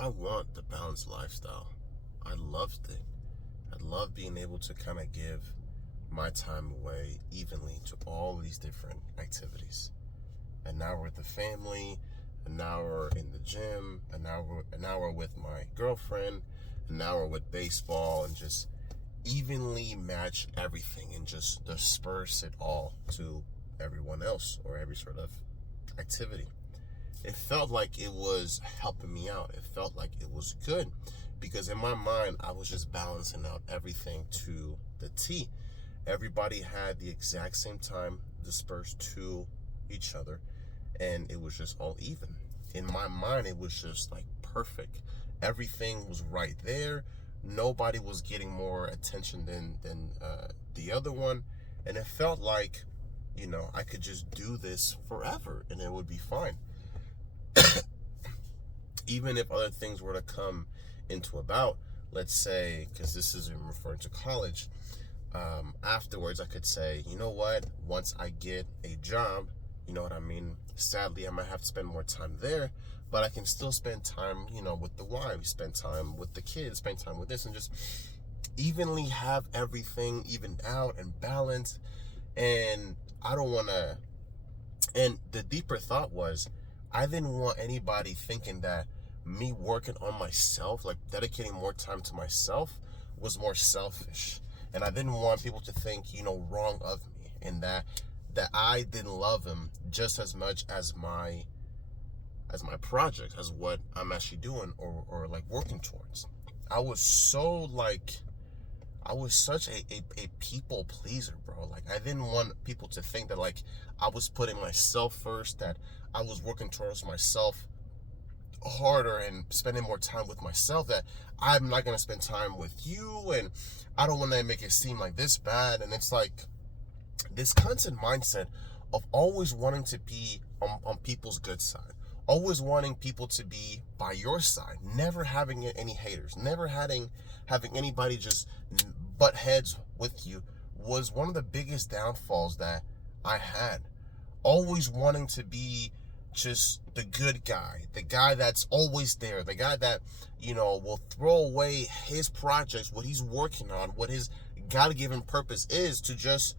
I want the balanced lifestyle. I loved it. I love being able to kind of give my time away evenly to all these different activities. An hour with the family, an hour in the gym, an hour with my girlfriend, an hour with baseball, and just evenly match everything and just disperse it all to everyone else or every sort of activity. It felt like it was helping me out. It felt like it was good because in my mind, I was just balancing out everything to the T. Everybody had the exact same time dispersed to each other, and it was just all even. In my mind, it was just like perfect. Everything was right there. Nobody was getting more attention than the other one, and it felt like, I could just do this forever and it would be fine. Even if other things were to come into about, let's say, because this isn't referring to college, afterwards I could say, you know what, once I get a job, you know what I mean, sadly I might have to spend more time there, but I can still spend time, with the wife, spend time with the kids, spend time with this, and just evenly have everything evened out and balanced. And I don't want to, and the deeper thought was, I didn't want anybody thinking that me working on myself, like dedicating more time to myself, was more selfish. And I didn't want people to think, wrong of me, and that I didn't love him just as much as my project, as what I'm actually doing or like working towards. I was such a people pleaser, bro. Like, I didn't want people to think that, like, I was putting myself first, that I was working towards myself harder and spending more time with myself, that I'm not going to spend time with you, and I don't want to make it seem like this bad. And it's like this constant mindset of always wanting to be on people's good side, always wanting people to be by your side, never having any haters, never having anybody just butt heads with you, was one of the biggest downfalls that I had. Always wanting to be just the good guy, the guy that's always there, the guy that, will throw away his projects, what he's working on, what his God-given purpose is, to just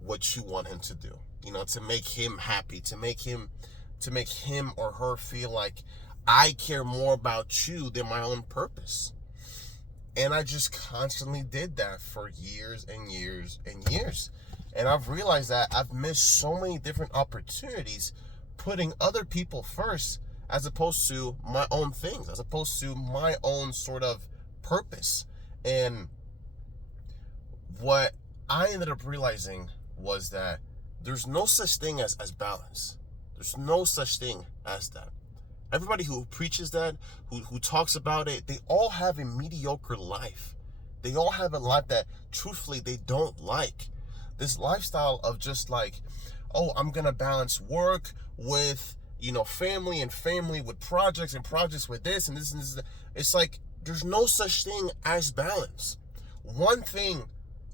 what you want him to do, to make him happy, to make him or her feel like I care more about you than my own purpose. And I just constantly did that for years and years and years. And I've realized that I've missed so many different opportunities putting other people first, as opposed to my own things, as opposed to my own sort of purpose. And what I ended up realizing was that there's no such thing as balance. There's no such thing as that. Everybody who preaches that, who talks about it, they all have a mediocre life. They all have a life that, truthfully, they don't like. This lifestyle of just like, oh, I'm going to balance work with, family, and family with projects, and projects with this and this and this. It's like, there's no such thing as balance. One thing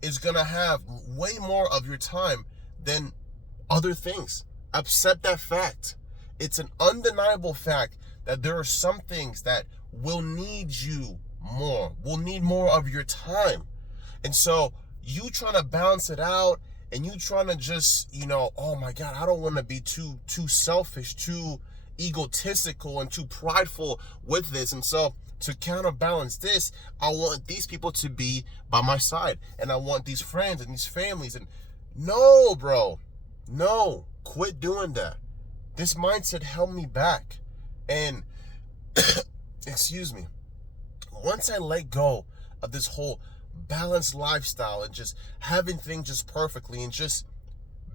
is going to have way more of your time than other things. Accept that fact. It's an undeniable fact that there are some things that will need you more, will need more of your time. And so you trying to balance it out, and you trying to just, oh my God, I don't want to be too selfish, too egotistical, and too prideful with this. And so to counterbalance this, I want these people to be by my side, and I want these friends and these families. And no, bro, no, quit doing that. This mindset held me back. And excuse me, once I let go of this whole balanced lifestyle and just having things just perfectly, and just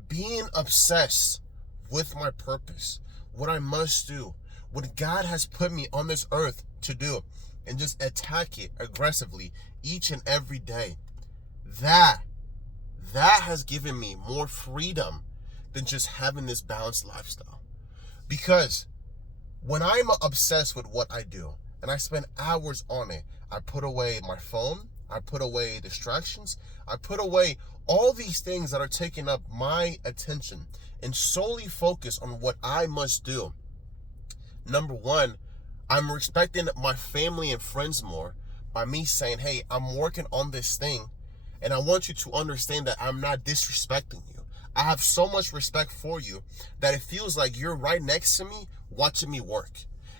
being obsessed with my purpose, what I must do, what God has put me on this earth to do, and just attack it aggressively each and every day, that has given me more freedom than just having this balanced lifestyle. Because when I'm obsessed with what I do and I spend hours on it, I put away my phone, I put away distractions, I put away all these things that are taking up my attention, and solely focus on what I must do. Number one, I'm respecting my family and friends more by me saying, hey, I'm working on this thing, and I want you to understand that I'm not disrespecting you. I have so much respect for you that it feels like you're right next to me watching me work.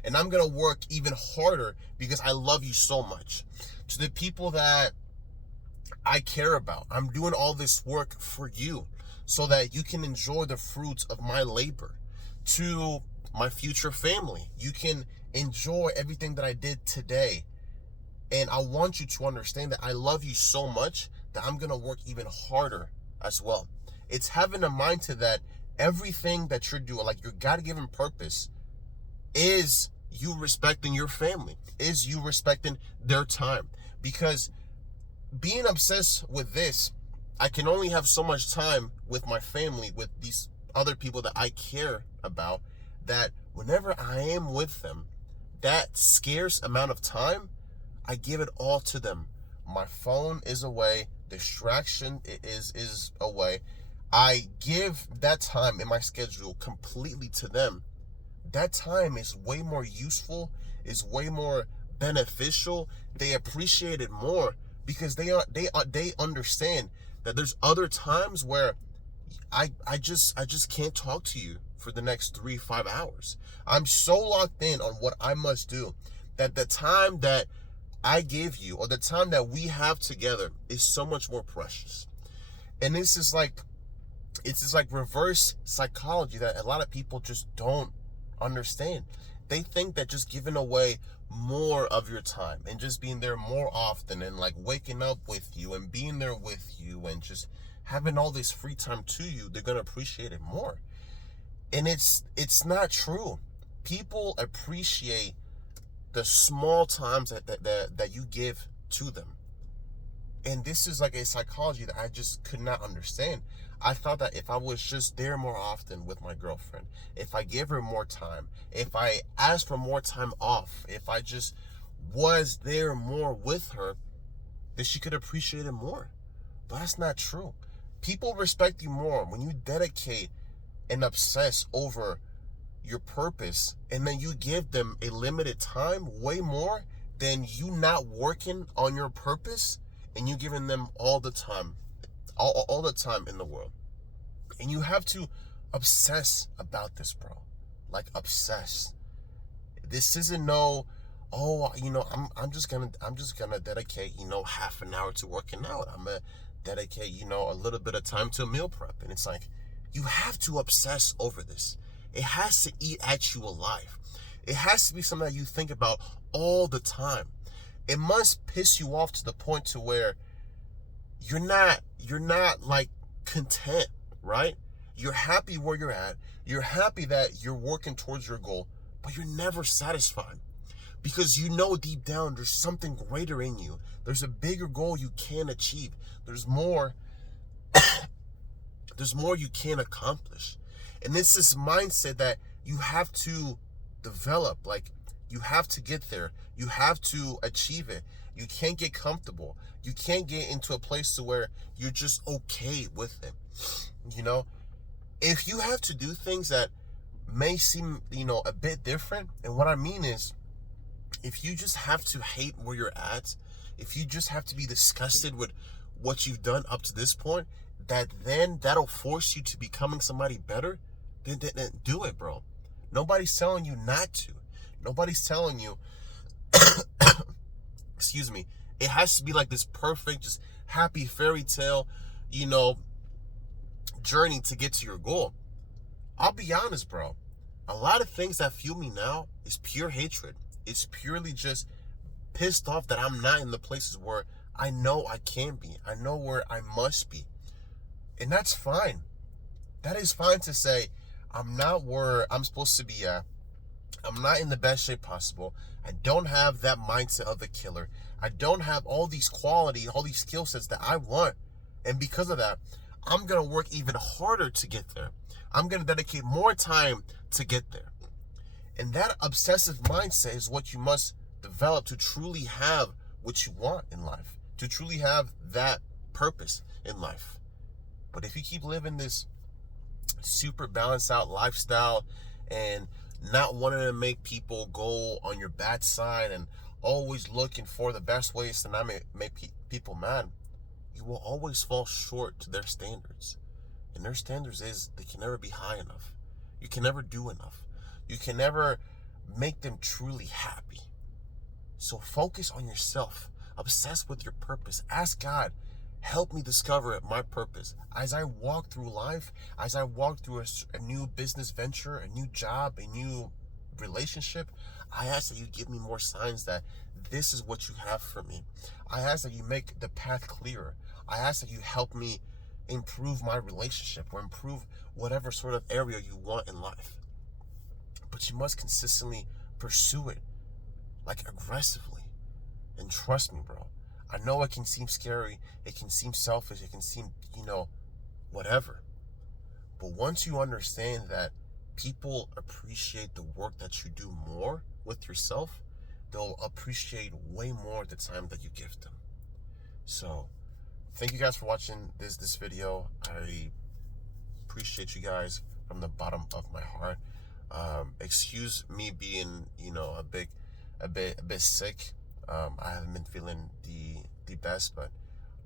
And I'm going to work even harder because I love you so much. To the people that I care about, I'm doing all this work for you so that you can enjoy the fruits of my labor. To my future family, you can enjoy everything that I did today. And I want you to understand that I love you so much that I'm going to work even harder as well. It's having a mindset that everything that you're doing, like your God-given purpose, is you respecting your family, is you respecting their time. Because being obsessed with this, I can only have so much time with my family, with these other people that I care about, that whenever I am with them, that scarce amount of time, I give it all to them. My phone is away, distraction is away. I give that time in my schedule completely to them. That time is way more useful, is way more beneficial. They appreciate it more because they understand that there's other times where I just can't talk to you for the next 3-5 hours. I'm so locked in on what I must do that the time that I give you, or the time that we have together, is so much more precious. And it's just like reverse psychology that a lot of people just don't understand. They think that just giving away more of your time and just being there more often and like waking up with you and being there with you and just having all this free time to you, they're going to appreciate it more. And it's not true. People appreciate the small times that you give to them. And this is like a psychology that I just could not understand. I thought that if I was just there more often with my girlfriend, if I gave her more time, if I asked for more time off, if I just was there more with her, that she could appreciate it more. But that's not true. People respect you more when you dedicate and obsess over your purpose, and then you give them a limited time way more than you not working on your purpose and you giving them all the time, all the time in the world. And you have to obsess about this, bro. Like, obsess. This isn't no, oh, I'm just gonna dedicate, half an hour to working out. I'm gonna dedicate, a little bit of time to meal prep. And it's like, you have to obsess over this. It has to eat at you alive. It has to be something that you think about all the time. It must piss you off to the point to where you're not like content, right? You're happy where you're at. You're happy that you're working towards your goal, but you're never satisfied because you know deep down there's something greater in you. There's a bigger goal you can achieve. There's more you can accomplish. And it's this mindset that you have to develop. Like, you have to get there. You have to achieve it. You can't get comfortable. You can't get into a place to where you're just okay with it. If you have to do things that may seem, a bit different, and what I mean is, if you just have to hate where you're at, if you just have to be disgusted with what you've done up to this point, that'll force you to becoming somebody better, then do it, bro. Nobody's telling you not to. Nobody's telling you, excuse me, it has to be like this perfect, just happy fairy tale, journey to get to your goal. I'll be honest, bro. A lot of things that fuel me now is pure hatred. It's purely just pissed off that I'm not in the places where I know I can be. I know where I must be. And that's fine. That is fine to say, I'm not where I'm supposed to be at. I'm not in the best shape possible. I don't have that mindset of a killer. I don't have all these qualities, all these skill sets that I want. And because of that, I'm going to work even harder to get there. I'm going to dedicate more time to get there. And that obsessive mindset is what you must develop to truly have what you want in life, to truly have that purpose in life. But if you keep living this super balanced out lifestyle and not wanting to make people go on your bad side and always looking for the best ways to not make people mad, you will always fall short to their standards. And their standards is they can never be high enough. You can never do enough. You can never make them truly happy. So focus on yourself. Obsess with your purpose. Ask God, help me discover my purpose. As I walk through life, as I walk through a new business venture, a new job, a new relationship, I ask that you give me more signs that this is what you have for me. I ask that you make the path clearer. I ask that you help me improve my relationship or improve whatever sort of area you want in life. But you must consistently pursue it, like aggressively. And trust me, bro. I know it can seem scary, it can seem selfish, it can seem, whatever. But once you understand that people appreciate the work that you do more with yourself, they'll appreciate way more the time that you give them. So, thank you guys for watching this video. I appreciate you guys from the bottom of my heart. Excuse me being, a bit sick. I haven't been feeling the best, but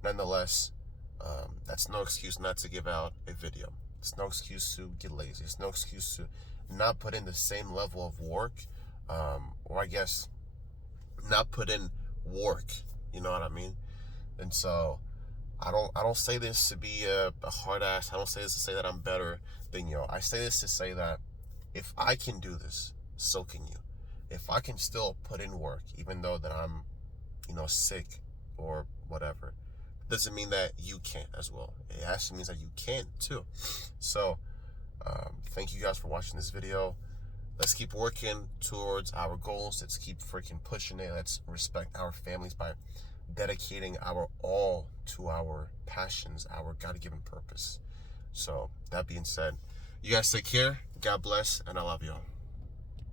nonetheless, that's no excuse not to give out a video. It's no excuse to get lazy. It's no excuse to not put in the same level of work, or I guess not put in work. You know what I mean? And so I don't say this to be a hard ass. I don't say this to say that I'm better than you. I say this to say that if I can do this, so can you. If I can still put in work, even though that I'm, sick or whatever, doesn't mean that you can't as well. It actually means that you can too. So, thank you guys for watching this video. Let's keep working towards our goals. Let's keep freaking pushing it. Let's respect our families by dedicating our all to our passions, our God-given purpose. So, that being said, you guys take care. God bless, and I love you all.